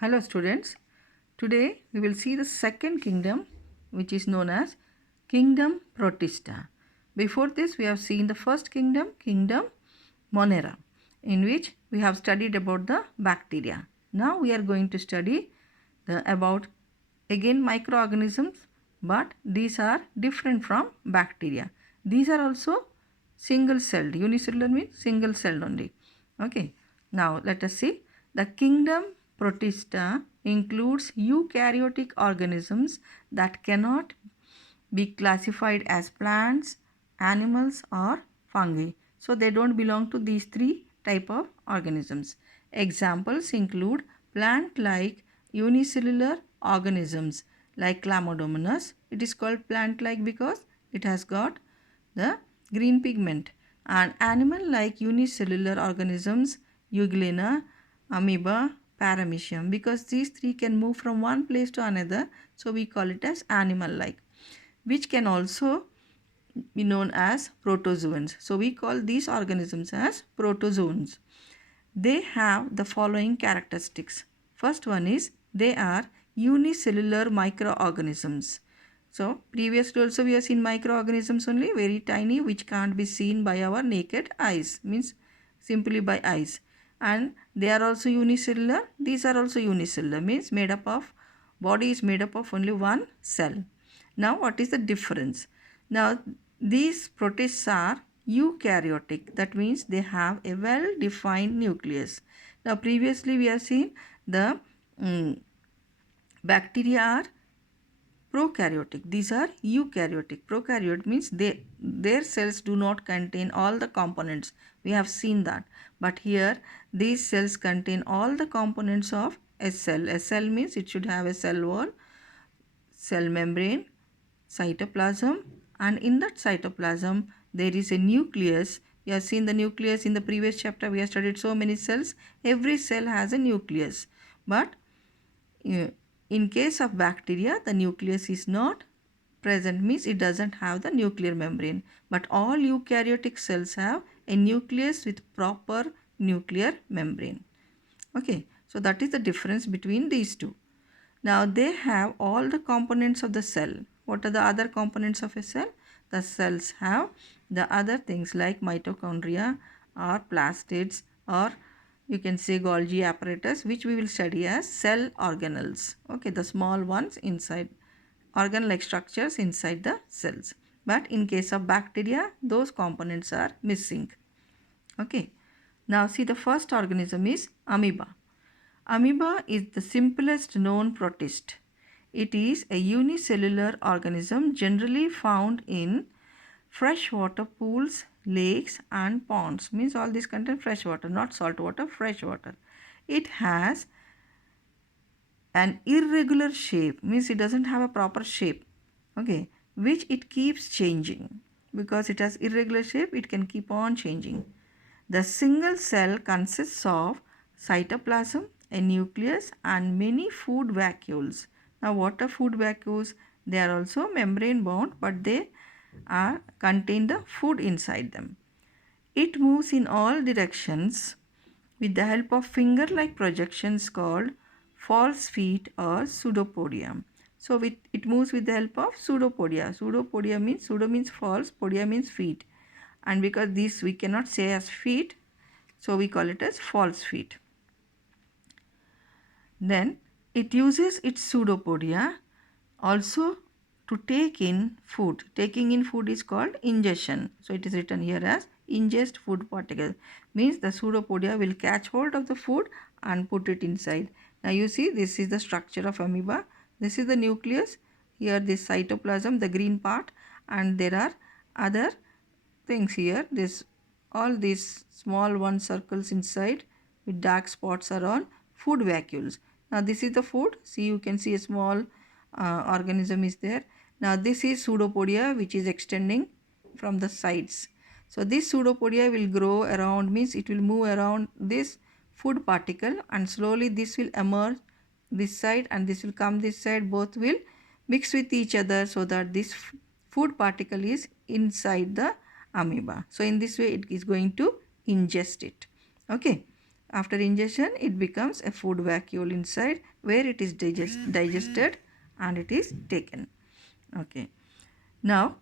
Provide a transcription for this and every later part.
Hello students, today we will see the second kingdom which is known as Kingdom Protista. Before this we have seen the first kingdom, Kingdom Monera, in which we have studied about the bacteria. Now we are going to study about again microorganisms, but these are different from bacteria. These are also single celled. Unicellular means single celled only. Okay, now let us see. The kingdom Protista includes eukaryotic organisms that cannot be classified as plants, animals or fungi. So they don't belong to these three type of organisms. Examples include plant-like unicellular organisms like Chlamydomonas. It is called plant-like because it has got the green pigment, and animal-like unicellular organisms Euglena, amoeba, paramecium, because these three can move from one place to another, so we call it as animal-like, which can also be known as protozoans. So we call these organisms as protozoans. They have the following characteristics. First one is they are unicellular microorganisms. So previously also we have seen microorganisms only, very tiny, which can't be seen by our naked eyes, means simply by eyes. And they are also unicellular. These are also unicellular, means made up of, body is made up of only one cell. Now what is the difference? Now these protists are eukaryotic, that means they have a well defined nucleus. Now previously we have seen the bacteria are prokaryotic, these are eukaryotic. Prokaryote means their cells do not contain all the components, we have seen that, but here these cells contain all the components of a cell. A cell means it should have a cell wall, cell membrane, cytoplasm, and in that cytoplasm there is a nucleus. You have seen the nucleus in the previous chapter, we have studied so many cells. Every cell has a nucleus, but in case of bacteria the nucleus is not present, means it doesn't have the nuclear membrane, but all eukaryotic cells have a nucleus with proper nuclear membrane. Okay, so that is the difference between these two. Now they have all the components of the cell. What are the other components of a cell? The cells have the other things like mitochondria or plastids, or you can say Golgi apparatus, which we will study as cell organelles. Okay, the small ones inside, organ-like structures inside the cells. But in case of bacteria, those components are missing. Okay, now see, the first organism is amoeba. Amoeba is the simplest known protist. It is a unicellular organism generally found in freshwater pools, lakes and ponds. Means all these contain fresh water, not salt water, fresh water. It has an irregular shape, means it doesn't have a proper shape, okay, which it keeps changing. Because it has irregular shape, it can keep on changing. The single cell consists of cytoplasm, a nucleus and many food vacuoles. Now what are food vacuoles? They are also membrane bound, but they contain the food inside them. It moves in all directions with the help of finger-like projections called false feet or pseudopodia. So it moves with the help of pseudopodia. Pseudopodia means, pseudo means false, podia means feet. And because these we cannot say as feet, so we call it as false feet. Then it uses its pseudopodia also to take in food. Taking in food is called ingestion. So it is written here as ingest food particles. Means the pseudopodia will catch hold of the food and put it inside. Now you see, this is the structure of amoeba. This is the nucleus. Here this cytoplasm, the green part, and there are other things here. This, all these small one circles inside with dark spots are all food vacuoles. Now this is the food. See, you can see a small organism is there. Now this is pseudopodia, which is extending from the sides. So this pseudopodia will grow around, means it will move around this food particle, and slowly this will emerge this side and this will come this side. Both will mix with each other so that this food particle is inside the amoeba. So in this way it is going to ingest it. Okay, After ingestion, it becomes a food vacuole inside where it is digested and it is taken. Okay. Now,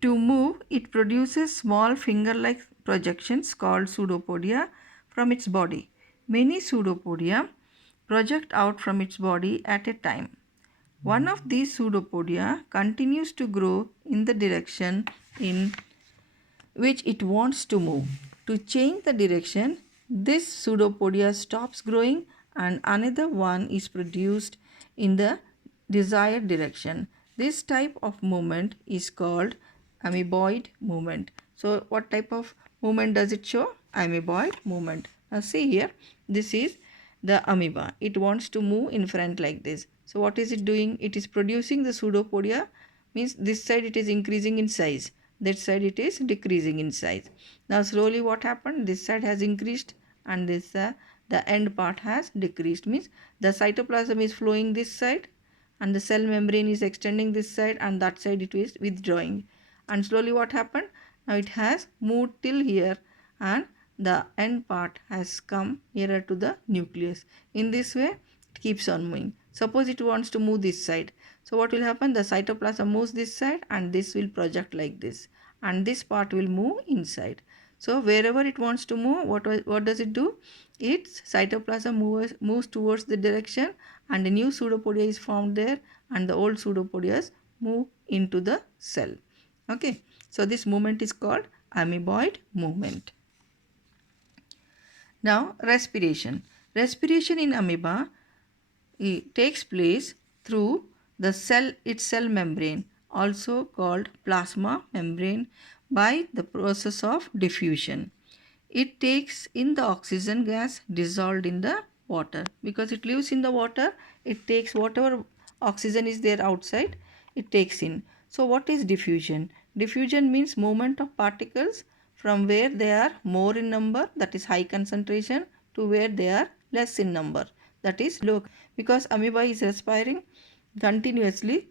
to move, it produces small finger-like projections called pseudopodia from its body. Many pseudopodia project out from its body at a time. One of these pseudopodia continues to grow in the direction in which it wants to move. To change the direction, this pseudopodia stops growing and another one is produced in the desired direction. This type of movement is called amoeboid movement. So what type of movement does it show? Amoeboid movement. Now see here, this is the amoeba. It wants to move in front like this. So what is it doing? It is producing the pseudopodia, means this side it is increasing in size, that side it is decreasing in size. Now slowly what happened? This side has increased and this the end part has decreased, means the cytoplasm is flowing this side and the cell membrane is extending this side and that side it is withdrawing. And slowly what happened? Now it has moved till here and the end part has come nearer to the nucleus. In this way it keeps on moving. Suppose it wants to move this side. So what will happen? The cytoplasm moves this side and this will project like this and this part will move inside. So wherever it wants to move, what does it do? Its cytoplasm moves towards the direction and a new pseudopodia is formed there and the old pseudopodias move into the cell. Okay, so this movement is called amoeboid movement. Now respiration. Respiration in amoeba takes place through the cell membrane, also called plasma membrane, by the process of diffusion. It takes in the oxygen gas dissolved in the water. Because it lives in the water, it takes whatever oxygen is there outside, it takes in. So what is diffusion? Diffusion means movement of particles from where they are more in number, that is high concentration, to where they are less in number, that is low. Because amoeba is respiring continuously,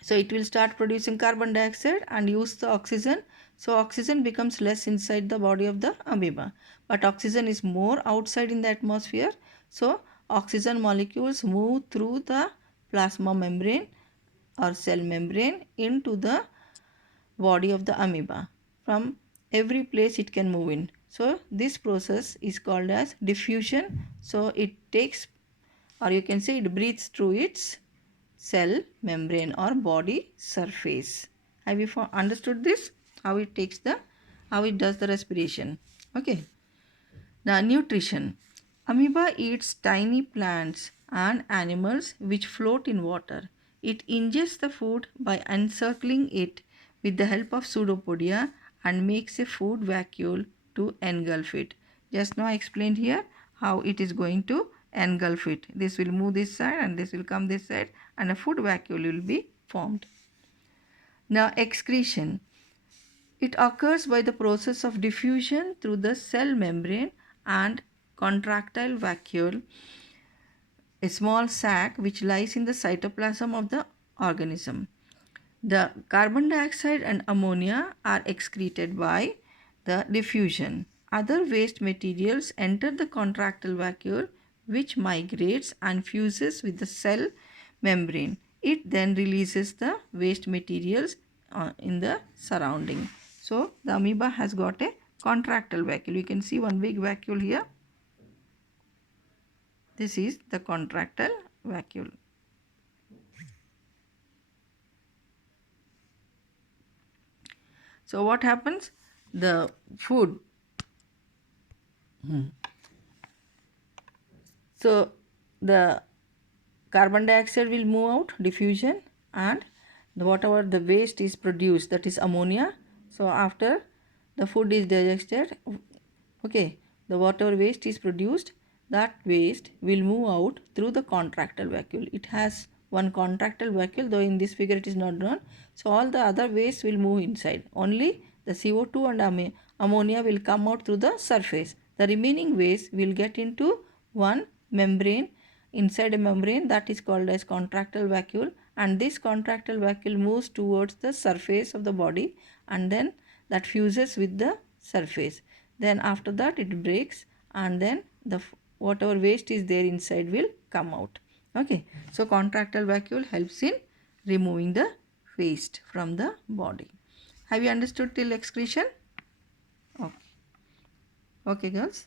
so it will start producing carbon dioxide and use the oxygen. So oxygen becomes less inside the body of the amoeba, but oxygen is more outside in the atmosphere. So oxygen molecules move through the plasma membrane or cell membrane into the body of the amoeba. From every place it can move in. So this process is called as diffusion. So it takes, or you can say it breathes through its cell membrane or body surface. Have you understood this? How it does the respiration? Okay. Now nutrition. Amoeba eats tiny plants and animals which float in water. It ingests the food by encircling it with the help of pseudopodia and makes a food vacuole to engulf it. Just now I explained here how it is going to engulf it. This will move this side and this will come this side and a food vacuole will be formed. Now excretion. It occurs by the process of diffusion through the cell membrane and contractile vacuole, a small sac which lies in the cytoplasm of the organism. The carbon dioxide and ammonia are excreted by the diffusion. Other waste materials enter the contractile vacuole which migrates and fuses with the cell membrane. It then releases the waste materials in the surrounding. So the amoeba has got a contractile vacuole. You can see one big vacuole here. This is the contractile vacuole. So what happens? The food. So the carbon dioxide will move out, diffusion, and whatever the waste is produced, that is ammonia. So after the food is digested, okay, the whatever waste is produced, that waste will move out through the contractile vacuole. It has one contractile vacuole, though in this figure it is not drawn. So all the other waste will move inside. Only the CO2 and ammonia will come out through the surface. The remaining waste will get into one membrane, inside a membrane, that is called as contractile vacuole, and this contractile vacuole moves towards the surface of the body and then that fuses with the surface. then after that it breaks, and then the whatever waste is there inside will come out. Okay, so contractile vacuole helps in removing the waste from the body. Have you understood till excretion? Okay, okay girls.